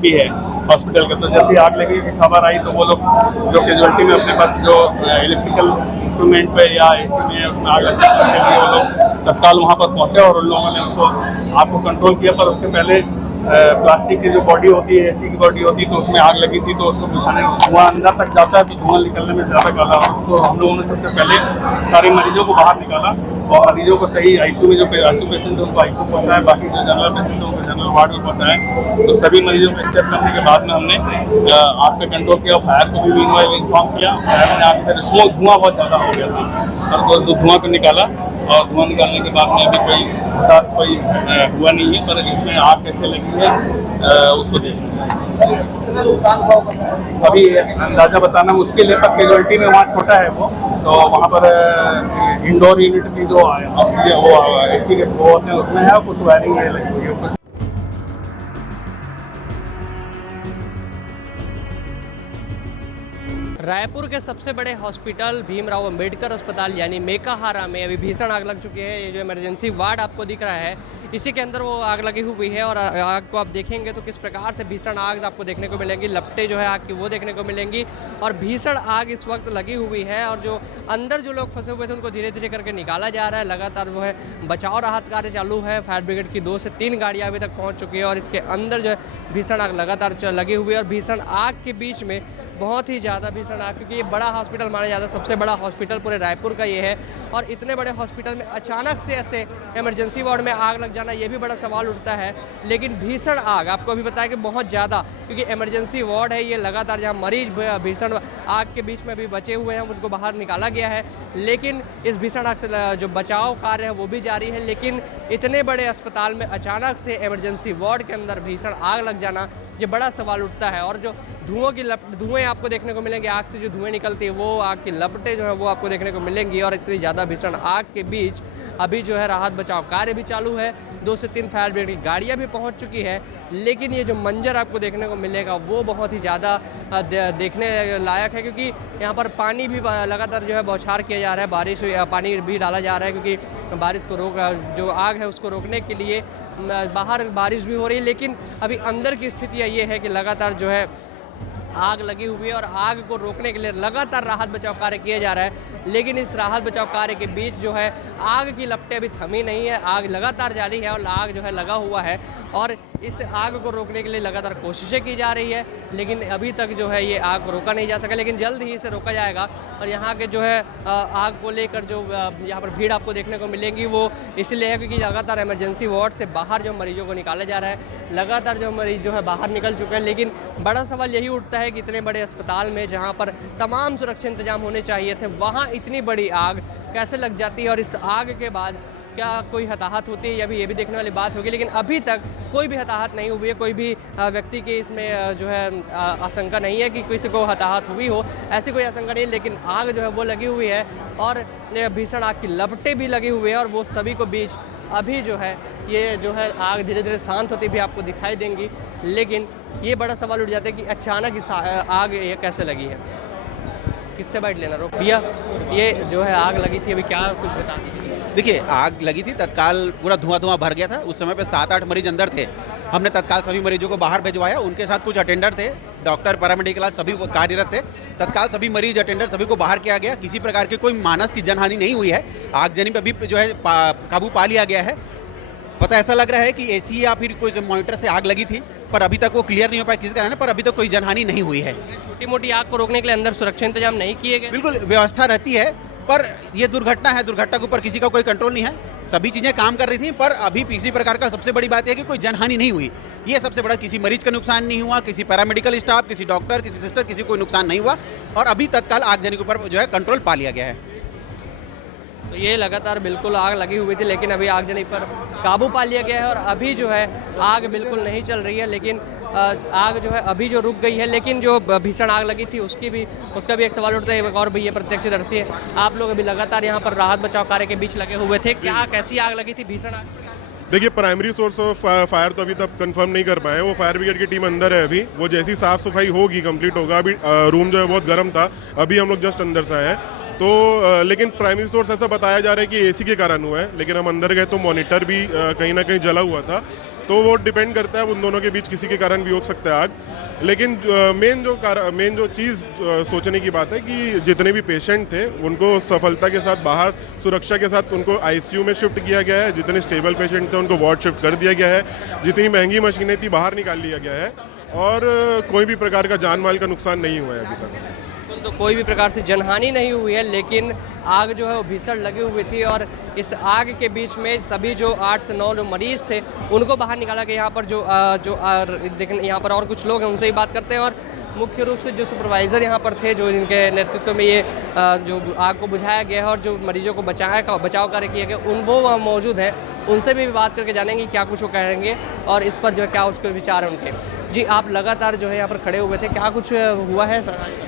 भी है हॉस्पिटल का। तो जैसे आग लगी की खबर आई तो वो लोग जो कैजुअलिटी में अपने पास जो इलेक्ट्रिकल इंस्ट्रूमेंट पे या एसी में उसमें आग लगने के लिए वो लोग तत्काल वहाँ पर पहुँचे और उन लोगों ने उसको आग को कंट्रोल किया। पर उसके पहले प्लास्टिक की जो बॉडी होती है, एसी की बॉडी होती है, तो उसमें आग लगी थी। तो उसको बुझाने धुआं अंदर तक जाता है तो धुआं निकलने में ज़्यादा काला हो, तो हम लोगों ने सबसे पहले सारे मरीजों को बाहर निकाला और मरीजों को सही आईसीयू में जो आईसीयू पेशेंट है उनको आईसीयू पहुँचाया, बाकी जो जनरल पेशेंट है उनको जनरल वार्ड में पहुँचाया। तो सभी मरीजों को चेक करने के बाद में हमने आग पे कंट्रोल किया। फायर को भी मीनवाइल इन्फॉर्म किया। फायर ने आग पे धुआं बहुत ज़्यादा हो गया था और धुआं को निकाला और धुआं निकालने के बाद में अभी कोई हुआ नहीं है। पर इसमें आग कैसे लगी है उसको देखना अभी अंदाजा बताना मुश्किल है। पर कैजुअलिटी में वहाँ छोटा है वो, तो वहाँ पर इंडोर यूनिट की जो ऑक्सीजन वो एसी के वो होते हैं उसमें है, कुछ वायरिंग है लगी हुई है। रायपुर के सबसे बड़े हॉस्पिटल भीमराव अंबेडकर अस्पताल यानी मेकाहारा में अभी भीषण आग लग चुकी है। ये जो इमरजेंसी वार्ड आपको दिख रहा है इसी के अंदर वो आग लगी हुई है और आग को आप देखेंगे तो किस प्रकार से भीषण आग आपको देखने को मिलेंगी। लपटें जो है आग की वो देखने को मिलेंगी और भीषण आग इस वक्त लगी हुई है और जो अंदर जो लोग फंसे हुए थे उनको धीरे धीरे करके निकाला जा रहा है। लगातार जो है बचाव राहत कार्य चालू है। फायर ब्रिगेड की 2 से 3 गाड़ियाँ अभी तक पहुँच चुकी है और इसके अंदर जो है भीषण आग लगातार लगी हुई है और भीषण आग के बीच में बहुत ही ज़्यादा भीषण आग, क्योंकि ये बड़ा हॉस्पिटल माना जाता है, सबसे बड़ा हॉस्पिटल पूरे रायपुर का ये है और इतने बड़े हॉस्पिटल में अचानक से ऐसे इमरजेंसी वार्ड में आग लग जाना ये भी बड़ा सवाल उठता है। लेकिन भीषण आग आपको अभी बताया कि बहुत ज़्यादा, क्योंकि इमरजेंसी वार्ड है ये, लगातार जहाँ मरीज भीषण आग के बीच में भी बचे हुए हैं उनको बाहर निकाला गया है। लेकिन इस भीषण आग से जो बचाव कार्य है वो भी जारी है। लेकिन इतने बड़े अस्पताल में अचानक से इमरजेंसी वार्ड के अंदर भीषण आग लग जाना ये बड़ा सवाल उठता है। और जो धुएं आपको देखने को मिलेंगे, आग से जो धुएं निकलती है वो आग की लपटें जो है वो आपको देखने को मिलेंगी और इतनी ज़्यादा भीषण आग के बीच अभी जो है राहत बचाव कार्य भी चालू है। 2 से 3 फायर ब्रिगेड की गाड़ियाँ भी पहुँच चुकी है। लेकिन ये जो मंजर आपको देखने को मिलेगा वो बहुत ही ज़्यादा देखने लायक है, क्योंकि यहाँ पर पानी भी लगातार जो है बौछार किया जा रहा है। बारिश पानी भी डाला जा रहा है क्योंकि बारिश को जो आग है उसको रोकने के लिए बाहर बारिश भी हो रही है। लेकिन अभी अंदर की स्थितियाँ ये है कि लगातार जो है आग लगी हुई है और आग को रोकने के लिए लगातार राहत बचाव कार्य किया जा रहा है। लेकिन इस राहत बचाव कार्य के बीच जो है आग की लपटें अभी थमी नहीं है, आग लगातार जारी है और आग जो है लगा हुआ है और इस आग को रोकने के लिए लगातार कोशिशें की जा रही है। लेकिन अभी तक जो है ये आग को रोका नहीं जा सका, लेकिन जल्द ही इसे रोका जाएगा। और यहाँ के जो है आग को लेकर जो यहाँ पर भीड़ आपको देखने को मिलेगी वो इसलिए है क्योंकि लगातार इमरजेंसी वार्ड से बाहर जो मरीजों को निकाला जा रहा है, लगातार जो मरीज जो है बाहर निकल चुके हैं। लेकिन बड़ा सवाल यही उठता है कि इतने बड़े अस्पताल में जहाँ पर तमाम सुरक्षा इंतजाम होने चाहिए थे वहाँ इतनी बड़ी आग कैसे लग जाती है और इस आग के बाद क्या कोई हताहत होती है, ये भी देखने वाली बात होगी। लेकिन अभी तक कोई भी हताहत नहीं हुई है, कोई भी व्यक्ति के इसमें जो है आशंका नहीं है कि किसी को हताहत हुई हो, ऐसी कोई आशंका नहीं है। लेकिन आग जो है वो लगी हुई है और भीषण आग की लपटें भी लगी हुई है और वो सभी को बीच अभी जो है ये जो है आग धीरे धीरे शांत होती भी आपको दिखाई देंगी। लेकिन ये बड़ा सवाल उठ जाता है कि अचानक इस आग ये कैसे लगी है। किससे बाइट लेना रोक भैया, ये जो है आग लगी थी अभी क्या कुछ बता दीजिए। देखिए, आग लगी थी, तत्काल पूरा धुआं भर गया था। उस समय पे 7-8 मरीज अंदर थे। हमने तत्काल सभी मरीजों को बाहर भिजवाया। उनके साथ कुछ अटेंडर थे, डॉक्टर, पैरामेडिकल सभी कार्यरत थे। तत्काल सभी मरीज, अटेंडर सभी को बाहर किया गया। किसी प्रकार की कोई मानस की जनहानि नहीं हुई है। आगजनी पे अभी जो है काबू पा लिया गया है। पता ऐसा लग रहा है कि एसी या फिर कोई मॉनिटर से आग लगी थी, पर अभी तक वो क्लियर नहीं हो पाया किस कारण है, पर अभी तक कोई जनहानि नहीं हुई है। छोटी मोटी आग को रोकने के लिए अंदर सुरक्षा इंतजाम नहीं किए गए? बिल्कुल व्यवस्था रहती है, पर ये दुर्घटना है, दुर्घटना के ऊपर किसी का कोई कंट्रोल नहीं है। सभी चीज़ें काम कर रही थी, पर अभी किसी प्रकार का सबसे बड़ी बात यह है कि कोई जनहानि नहीं हुई। ये सबसे बड़ा, किसी मरीज का नुकसान नहीं हुआ, किसी पैरामेडिकल स्टाफ, किसी डॉक्टर, किसी सिस्टर, किसी कोई नुकसान नहीं हुआ और अभी तत्काल आगजनी के ऊपर जो है कंट्रोल पा लिया गया है। तो ये लगातार बिल्कुल आग लगी हुई थी, लेकिन अभी आगजनी पर काबू पा लिया गया है और अभी जो है आग बिल्कुल नहीं चल रही है। लेकिन आग जो है अभी जो रुक गई है, लेकिन जो भीषण आग लगी थी उसका भी एक सवाल उठता है। और भी ये प्रत्यक्षदर्शी है, आप लोग अभी लगातार यहाँ पर राहत बचाव कार्य के बीच लगे हुए थे, क्या कैसी आग लगी थी भीषण आग? देखिए, प्राइमरी सोर्स ऑफ फायर तो अभी तक कंफर्म नहीं कर पाए हैं। वो फायर ब्रिगेड की टीम अंदर है अभी। वो जैसी साफ सफाई होगी, कंप्लीट होगा। अभी रूम जो है बहुत गर्म था, अभी हम लोग जस्ट अंदर से आए हैं। तो लेकिन प्राइमरी सोर्स ऐसा बताया जा रहा है कि एसी के कारण हुआ है, लेकिन हम अंदर गए तो मॉनिटर भी कहीं ना कहीं जला हुआ था। तो वो डिपेंड करता है, उन दोनों के बीच किसी के कारण भी हो सकता है आग। लेकिन मेन जो चीज़ सोचने की बात है कि जितने भी पेशेंट थे उनको सफलता के साथ बाहर सुरक्षा के साथ उनको आईसीयू में शिफ्ट किया गया है, जितने स्टेबल पेशेंट थे उनको वार्ड शिफ्ट कर दिया गया है, जितनी महंगी मशीनें थी बाहर निकाल लिया गया है और कोई भी प्रकार का जान माल का नुकसान नहीं हुआ है अभी तक। तो कोई भी प्रकार से जनहानि नहीं हुई है, लेकिन आग जो है वो भीषण लगी हुई थी और इस आग के बीच में सभी जो 8 से 9 जो मरीज़ थे उनको बाहर निकाला गया। यहाँ पर देखें यहाँ पर और कुछ लोग हैं, उनसे ही बात करते हैं। और मुख्य रूप से जो सुपरवाइज़र यहाँ पर थे, जो जिनके नेतृत्व में ये जो आग को बुझाया गया है और जो मरीजों को बचाव कार्य किया गया, वो वहाँ मौजूद हैं। उनसे भी बात करके जानेंगे क्या कुछ वो कहेंगे और इस पर जो है क्या उसके विचार है उनके। जी, आप लगातार जो है यहाँ पर खड़े हुए थे, क्या कुछ हुआ है सर?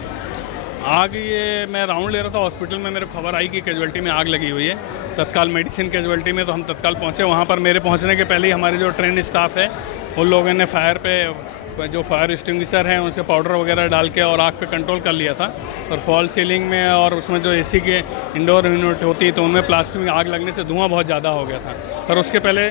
आग, ये मैं राउंड ले रहा था हॉस्पिटल में, मेरे को खबर आई कि कैजुअल्टी में आग लगी हुई है, तत्काल मेडिसिन कैजुअल्टी में। तो हम तत्काल पहुंचे। वहां पर मेरे पहुंचने के पहले ही हमारे जो ट्रेंड स्टाफ है उन लोगों ने फायर पे जो फायर एक्सटिंग्विशर हैं उनसे पाउडर वगैरह डाल के और आग पे कंट्रोल कर लिया था। और फॉल सीलिंग में और उसमें जो एसी के इंडोर यूनिट होती है तो उनमें प्लास्टिक में आग लगने से धुआं बहुत ज़्यादा हो गया था। पर उसके पहले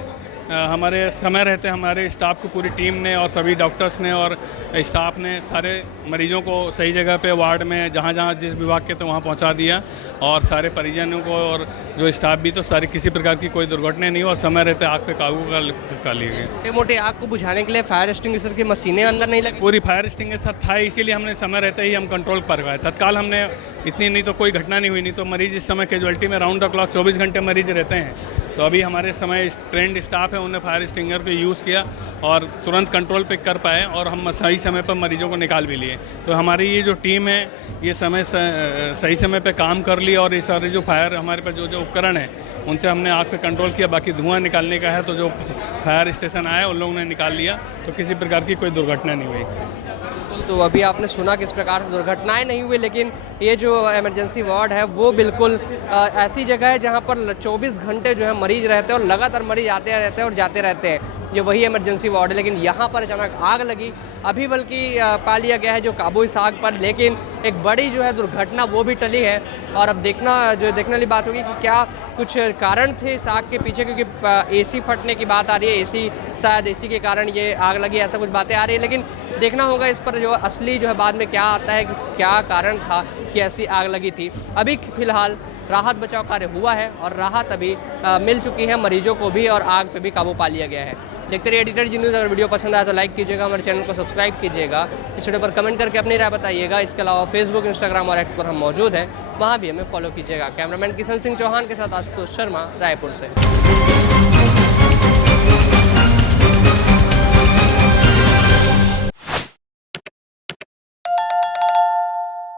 हमारे समय रहते हमारे स्टाफ को, पूरी टीम ने और सभी डॉक्टर्स ने और स्टाफ ने सारे मरीजों को सही जगह पे वार्ड में जहाँ जहाँ जिस विभाग के थे वहाँ पहुँचा दिया और सारे परिजनों को और जो स्टाफ भी, तो सारी किसी प्रकार की कोई दुर्घटना नहीं हुई और समय रहते आग पे काबू कर लिए गए। छोटे मोटे आग को बुझाने के लिए फायर एक्सटिंग्विशर की मशीनें अंदर नहीं लगी? पूरी फायर एक्सटिंग्विशर था, इसीलिए हमने समय रहते ही हम कंट्रोल कर पाए। तत्काल हमने इतनी, नहीं तो कोई घटना नहीं हुई। नहीं तो मरीज इस समय कैजुअल्टी में राउंड द क्लॉक 24 घंटे मरीज रहते हैं। तो अभी हमारे समय ट्रेंड स्टाफ है, उन्होंने फायर एक्सटिंग्विशर को यूज़ किया और तुरंत कंट्रोल पे कर पाए और हम सही समय पर मरीजों को निकाल भी लिए। तो हमारी ये जो टीम है ये सही समय पे काम कर ली और ये सारे जो फायर हमारे पास जो उपकरण है उनसे हमने आग पे कंट्रोल किया। बाकी धुआं निकालने का है तो जो फायर स्टेशन आया उन लोगों ने निकाल लिया, तो किसी प्रकार की कोई दुर्घटना नहीं हुई। तो अभी आपने सुना किस प्रकार से दुर्घटनाएं नहीं हुई, लेकिन ये जो इमरजेंसी वार्ड है वो बिल्कुल ऐसी जगह है जहां पर 24 घंटे जो है मरीज रहते हैं और लगातार मरीज आते रहते हैं और जाते रहते हैं। ये वही इमरजेंसी वार्ड है, लेकिन यहाँ पर अचानक आग लगी। अभी बल्कि पा लिया गया है जो काबू इस आग पर, लेकिन एक बड़ी जो है दुर्घटना वो भी टली है। और अब देखने वाली बात होगी कि क्या कुछ कारण थे इस आग के पीछे, क्योंकि एसी फटने की बात आ रही है, शायद एसी के कारण ये आग लगी, ऐसा कुछ बातें आ रही है। लेकिन देखना होगा इस पर जो असली जो है बाद में क्या आता है कि क्या कारण था कि ऐसी आग लगी थी। अभी फिलहाल राहत बचाव कार्य हुआ है और राहत अभी मिल चुकी है मरीजों को भी और आग पे भी काबू पा लिया गया है। देखते रहिए एडिटर जी न्यूज़। अगर वीडियो पसंद आया तो लाइक कीजिएगा, हमारे चैनल को सब्सक्राइब कीजिएगा, इस वीडियो पर कमेंट करके अपनी राय बताइएगा। इसके अलावा फेसबुक, इंस्टाग्राम और एक्स पर हम मौजूद हैं, वहाँ भी हमें फॉलो कीजिएगा। कैमरामैन किशन सिंह चौहान के साथ आशुतोष शर्मा, रायपुर से।